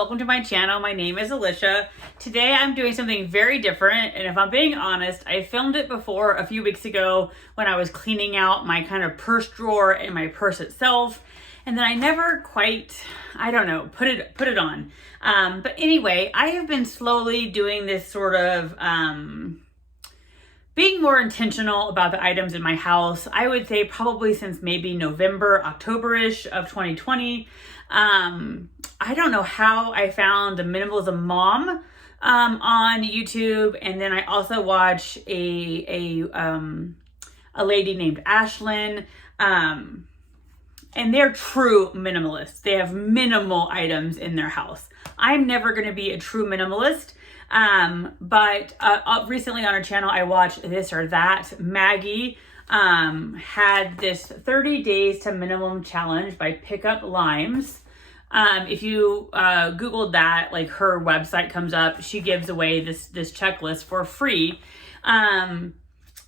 welcome to my channel. My name is Alicia. Today I'm doing something very different, and if I'm being honest, I filmed it before a few weeks ago when I was cleaning out my kind of purse drawer and my purse itself, and then I never quite, I don't know, put it on. But anyway, I have been slowly doing this sort of being more intentional about the items in my house. I would say probably since maybe November, October-ish of 2020. I don't know how I found the Minimalism Mom on YouTube, and then I also watch a lady named Ashlynne, and they're true minimalists. They have minimal items in their house. I'm never going to be a true minimalist. But recently on her channel, I watched This or That. Maggie had this 30 days to minimum challenge by Pickup Limes. If you Googled that, like, her website comes up. She gives away this checklist for free. And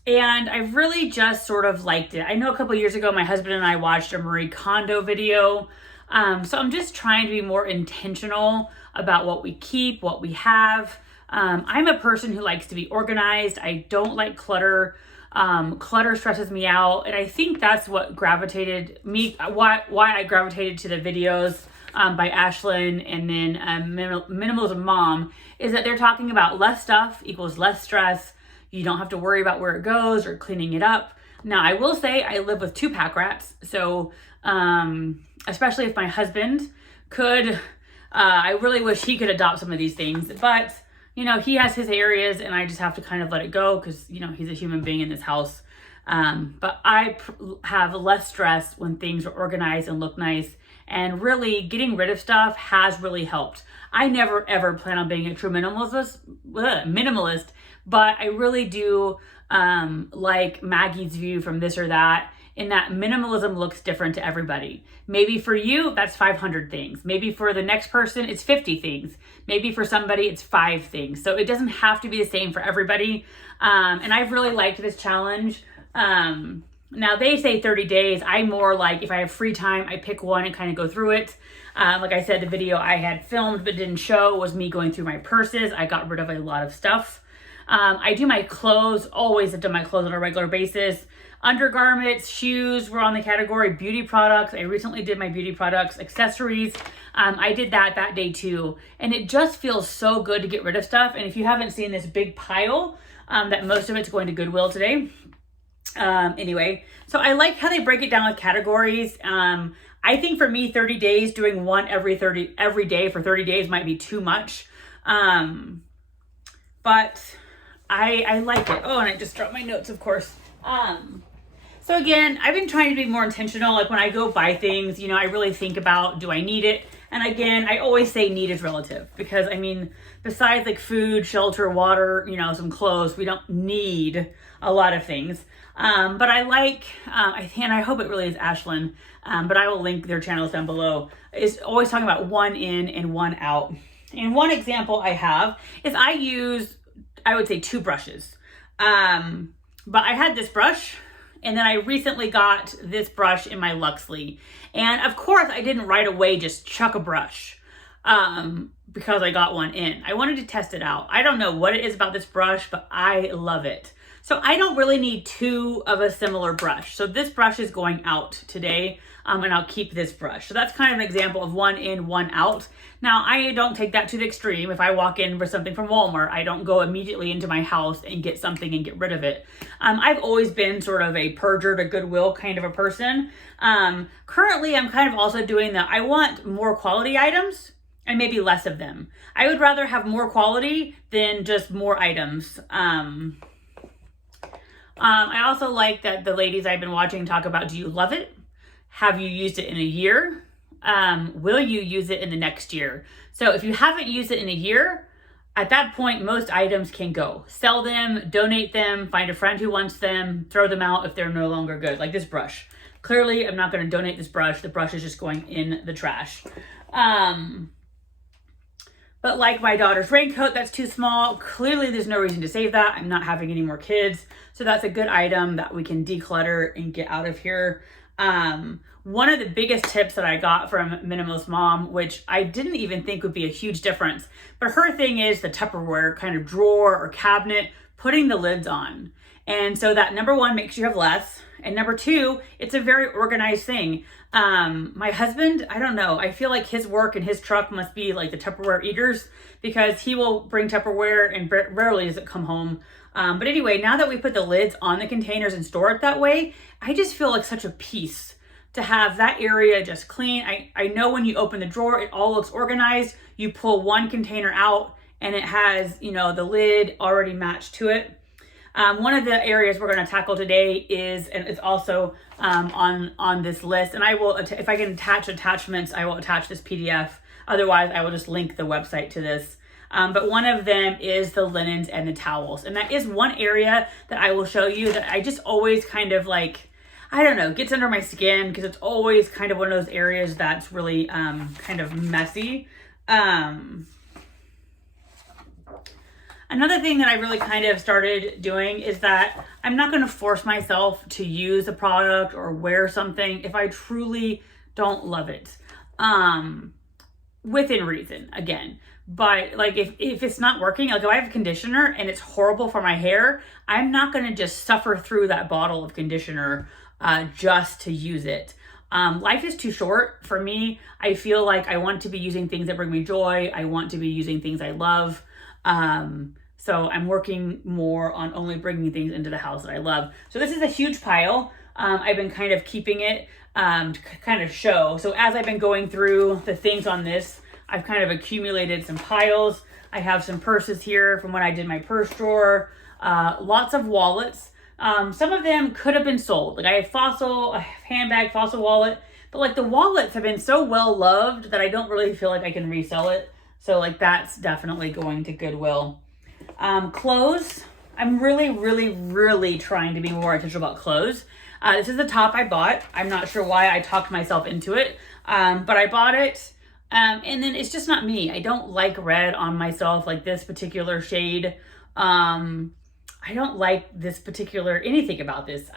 I really just sort of liked it. I know a couple years ago, my husband and I watched a Marie Kondo video. So I'm just trying to be more intentional about what we keep, what we have. I'm a person who likes to be organized. I don't like clutter. Clutter stresses me out. And I think that's what gravitated me, why I gravitated to the videos by Ashlynne and then Minimalism Mom, is that they're talking about less stuff equals less stress. You don't have to worry about where it goes or cleaning it up. Now, I will say I live with 2 pack rats. So especially if my husband could, I really wish he could adopt some of these things. But, you know, he has his areas and I just have to kind of let it go because, you know, he's a human being in this house. But I have less stress when things are organized and look nice. And really, getting rid of stuff has really helped. I never ever plan on being a true minimalist, but I really do like Maggie's view from This or That, in that minimalism looks different to everybody. Maybe for you, that's 500 things. Maybe for the next person, it's 50 things. Maybe for somebody, it's 5 things. So it doesn't have to be the same for everybody. And I've really liked this challenge. Now they say 30 days. I'm more like, if I have free time, I pick one and kind of go through it. Like I said, the video I had filmed but didn't show was me going through my purses. I got rid of a lot of stuff. I do my clothes, always have done my clothes on a regular basis. Undergarments, shoes were on the category. Beauty products, I recently did my beauty products. Accessories, I did that day too. And it just feels so good to get rid of stuff. And if you haven't seen this big pile, that most of it's going to Goodwill today. Anyway, so I like how they break it down with categories. I think for me, 30 days, doing one every day for 30 days might be too much. But I like it. Oh, and I just dropped my notes, of course. So again, I've been trying to be more intentional. Like when I go buy things, you know, I really think about, do I need it? And again, I always say need is relative because, I mean, besides like food, shelter, water, you know, some clothes, we don't need a lot of things. But I like, and I hope it really is Ashlynne, but I will link their channels down below, is always talking about one in and one out. And one example I have is I use, I would say 2 brushes. But I had this brush, and then I recently got this brush in my Luxely. And of course I didn't right away just chuck a brush, because I got one in. I wanted to test it out. I don't know what it is about this brush, but I love it. So I don't really need 2 of a similar brush. So this brush is going out today, and I'll keep this brush. So that's kind of an example of one in, one out. Now, I don't take that to the extreme. If I walk in for something from Walmart, I don't go immediately into my house and get something and get rid of it. I've always been sort of a purger to Goodwill kind of a person. Currently, I'm kind of also doing that. I want more quality items and maybe less of them. I would rather have more quality than just more items. I also like that the ladies I've been watching talk about, do you love it? Have you used it in a year? Will you use it in the next year? So if you haven't used it in a year, at that point, most items can go. Sell them, donate them, find a friend who wants them, throw them out if they're no longer good. Like this brush. Clearly, I'm not going to donate this brush. The brush is just going in the trash. But like my daughter's raincoat, that's too small. Clearly, there's no reason to save that. I'm not having any more kids. So that's a good item that we can declutter and get out of here. One of the biggest tips that I got from Minimalist Mom, which I didn't even think would be a huge difference, but her thing is the Tupperware kind of drawer or cabinet, putting the lids on. And so that, number one, makes you have less. And number two, it's a very organized thing. My husband, I don't know, I feel like his work and his truck must be like the Tupperware eaters, because he will bring Tupperware and rarely does it come home. But anyway, now that we put the lids on the containers and store it that way, I just feel like such a peace to have that area just clean. I know when you open the drawer, it all looks organized. You pull one container out and it has, you know, the lid already matched to it. One of the areas we're going to tackle today is, and it's also on this list, and I will, if I can attach attachments, I will attach this PDF. Otherwise, I will just link the website to this. But one of them is the linens and the towels. And that is one area that I will show you that I just always kind of like, I don't know, gets under my skin, because it's always kind of one of those areas that's really kind of messy. Another thing that I really kind of started doing is that I'm not going to force myself to use a product or wear something if I truly don't love it. Within reason, again. But like if it's not working, like if I have a conditioner and it's horrible for my hair, I'm not going to just suffer through that bottle of conditioner just to use it. Life is too short for me. I feel like I want to be using things that bring me joy. I want to be using things I love. So I'm working more on only bringing things into the house that I love. So this is a huge pile. I've been kind of keeping it to kind of show. So as I've been going through the things on this, I've kind of accumulated some piles. I have some purses here from when I did my purse drawer, lots of wallets. Some of them could have been sold. Like I have a handbag, Fossil wallet, but like the wallets have been so well loved that I don't really feel like I can resell it. So like that's definitely going to Goodwill. Clothes, I'm really trying to be more intentional about clothes. This is the top I bought. I'm not sure why I talked myself into it, but I bought it. And then it's just not me. I don't like red on myself, like this particular shade. I don't like this particular, anything about this.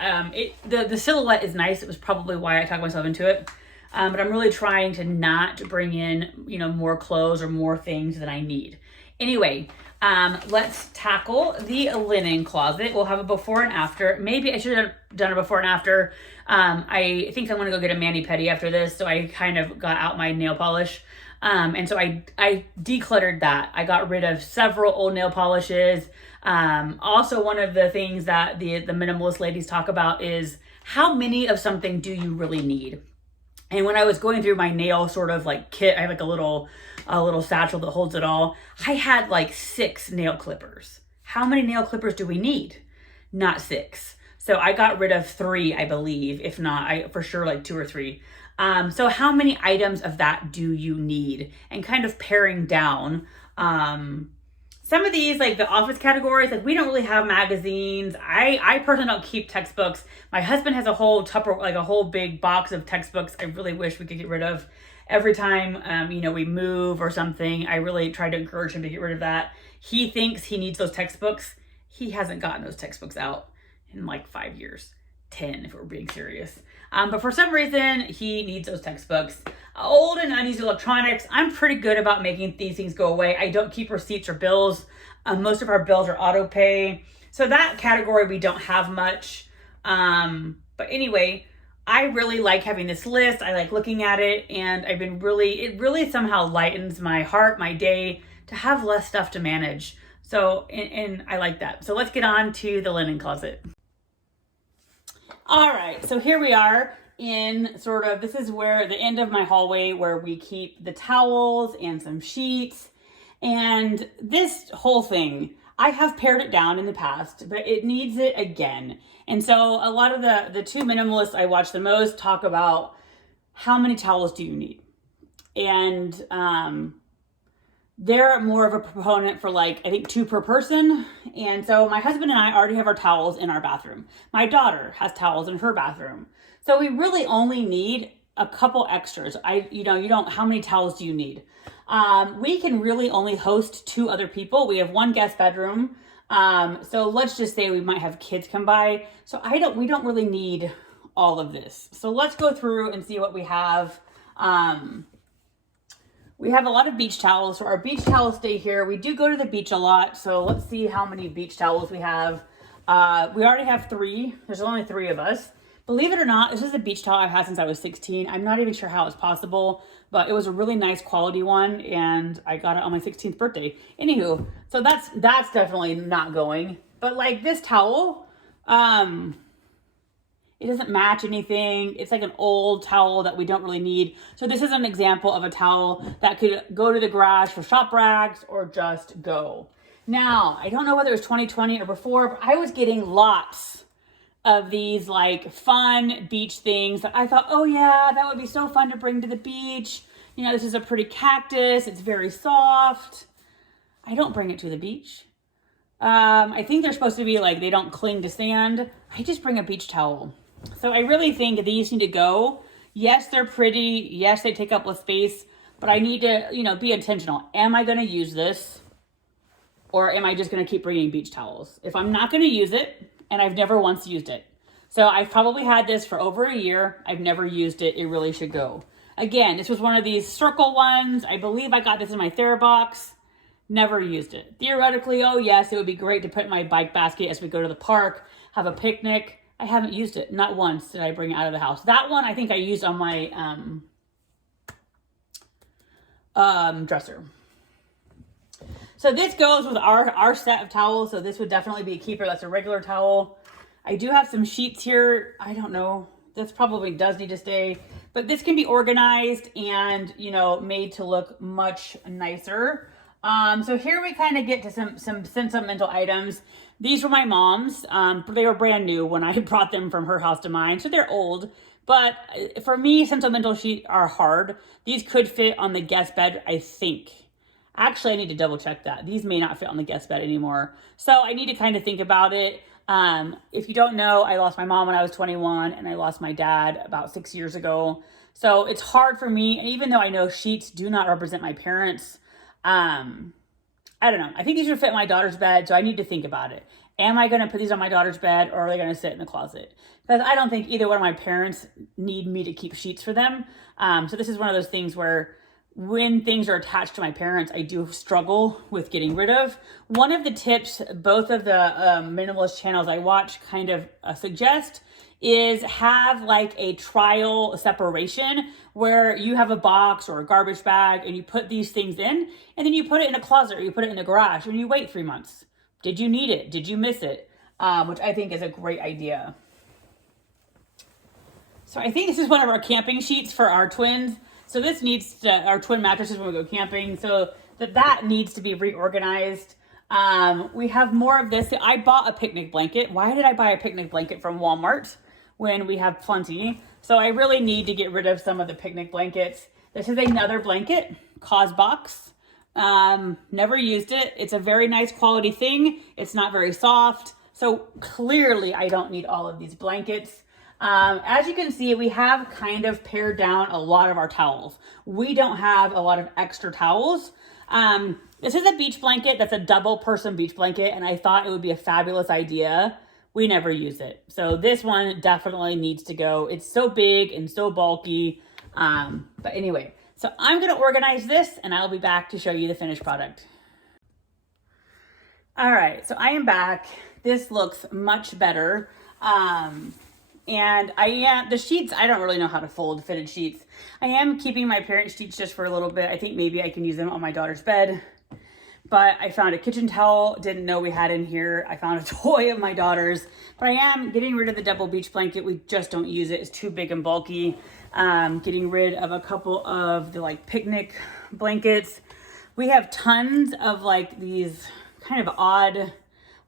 The silhouette is nice. It was probably why I talked myself into it. But I'm really trying to not bring in, you know, more clothes or more things than I need. Anyway, let's tackle the linen closet. We'll have a before and after. Maybe I should have done a before and after. I think I'm going to go get a mani-pedi after this. So I kind of got out my nail polish. And so I decluttered that. I got rid of several old nail polishes. Also, one of the things that the minimalist ladies talk about is how many of something do you really need? And when I was going through my nail sort of like kit, I have like a little satchel that holds it all. I had like 6 nail clippers. How many nail clippers do we need? Not 6. So I got rid of 3, I believe. If not, I for sure like 2 or 3. So how many items of that do you need? And kind of paring down. Some of these, like the office categories, like we don't really have magazines. I personally don't keep textbooks. My husband has a whole like a whole big box of textbooks I really wish we could get rid of. Every time, you know, we move or something, I really try to encourage him to get rid of that. He thinks he needs those textbooks. He hasn't gotten those textbooks out in like 5 years, 10 if we're being serious. But for some reason, he needs those textbooks. Old and unused electronics, I'm pretty good about making these things go away. I don't keep receipts or bills. Most of our bills are auto pay. So that category, we don't have much. But anyway, I really like having this list. I like looking at it, and it really somehow lightens my heart, my day, to have less stuff to manage. So, and I like that. So let's get on to the linen closet. All right, so here we are in sort of, this is where the end of my hallway where we keep the towels and some sheets. And this whole thing, I have pared it down in the past, but it needs it again. And so a lot of the 2 minimalists I watch the most talk about how many towels do you need? And they're more of a proponent for like, I think 2 per person. And so my husband and I already have our towels in our bathroom. My daughter has towels in her bathroom. So we really only need a couple extras. How many towels do you need? We can really only host 2 other people. We have 1 guest bedroom. So let's just say we might have kids come by. So we don't really need all of this. So let's go through and see what we have. We have a lot of beach towels. So our beach towels stay here. We do go to the beach a lot. So let's see how many beach towels we have. We already have 3. There's only 3 of us. Believe it or not, this is a beach towel I've had since I was 16. I'm not even sure how it's possible, but it was a really nice quality one, and I got it on my 16th birthday. Anywho, so that's definitely not going. But like this towel, it doesn't match anything. It's like an old towel that we don't really need. So this is an example of a towel that could go to the garage for shop rags or just go. Now, I don't know whether it was 2020 or before, but I was getting lots of these like fun beach things that I thought, oh yeah, that would be so fun to bring to the beach. You know, this is a pretty cactus. It's very soft. I don't bring it to the beach. I think they're supposed to be like, they don't cling to sand. I just bring a beach towel. So I really think these need to go. Yes, they're pretty. Yes, they take up less space, but I need to, you know, be intentional. Am I going to use this? Or am I just going to keep bringing beach towels? If I'm not going to use it, and I've never once used it. So I've probably had this for over a year. I've never used it. It really should go. Again, this was one of these circle ones. I believe I got this in my TheraBox. Never used it. Theoretically, oh yes, it would be great to put in my bike basket as we go to the park, have a picnic. I haven't used it. Not once did I bring it out of the house. That one I think I used on my dresser. So this goes with our set of towels. So this would definitely be a keeper. That's a regular towel. I do have some sheets here. I don't know. This probably does need to stay. But this can be organized and, you know, made to look much nicer. So here we kind of get to some sentimental items. These were my mom's. They were brand new when I brought them from her house to mine. So they're old. But for me, sentimental sheets are hard. These could fit on the guest bed, I think. Actually, I need to double check that. These may not fit on the guest bed anymore. So I need to kind of think about it. If you don't know, I lost my mom when I was 21 and I lost my dad about 6 years ago. So it's hard for me. And even though I know sheets do not represent my parents, I don't know. I think these would fit my daughter's bed. So I need to think about it. Am I going to put these on my daughter's bed or are they going to sit in the closet? Because I don't think either one of my parents need me to keep sheets for them. So this is one of those things where when things are attached to my parents, I do struggle with getting rid of. One of the tips both of the minimalist channels I watch kind of suggest is have like a trial separation where you have a box or a garbage bag and you put these things in and then you put it in a closet or you put it in the garage and you wait 3 months. Did you need it? Did you miss it? Which I think is a great idea. So I think this is one of our camping sheets for our twins. So this needs to, our twin mattresses when we go camping, so that needs to be reorganized. We have more of this. I bought a picnic blanket. Why did I buy a picnic blanket from Walmart when we have plenty? So I really need to get rid of some of the picnic blankets. This is another blanket, Box. Never used it. It's a very nice quality thing. It's not very soft. So clearly I don't need all of these blankets. As you can see, we have kind of pared down a lot of our towels. We don't have a lot of extra towels. This is a beach blanket. That's a double person beach blanket. And I thought it would be a fabulous idea. We never use it. So this one definitely needs to go. It's so big and so bulky. But anyway, so I'm going to organize this and I'll be back to show you the finished product. All right, so I am back. This looks much better. And the sheets, I don't really know how to fold fitted sheets. I am keeping my parent sheets just for a little bit. I think maybe I can use them on my daughter's bed. But I found a kitchen towel, didn't know we had in here. I found a toy of my daughter's. But I am getting rid of the double beach blanket. We just don't use it. It's too big and bulky. Getting rid of a couple of the like picnic blankets. We have tons of like these kind of odd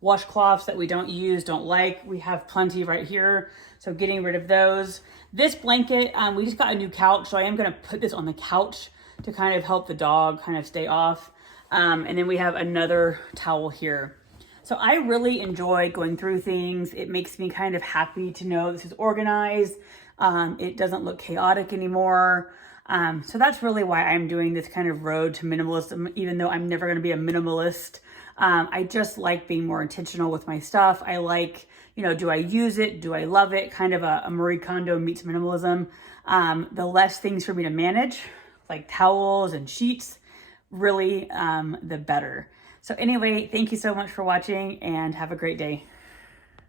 washcloths that we don't use, don't like. We have plenty right here. So getting rid of those. This blanket, we just got a new couch. So I am going to put this on the couch to kind of help the dog kind of stay off. And then we have another towel here. So I really enjoy going through things. It makes me kind of happy to know this is organized. It doesn't look chaotic anymore. So that's really why I'm doing this kind of road to minimalism, even though I'm never going to be a minimalist. I just like being more intentional with my stuff. I like, you know, do I use it? Do I love it? Kind of a Marie Kondo meets minimalism. The less things for me to manage, like towels and sheets, really the better. So anyway, thank you so much for watching and have a great day.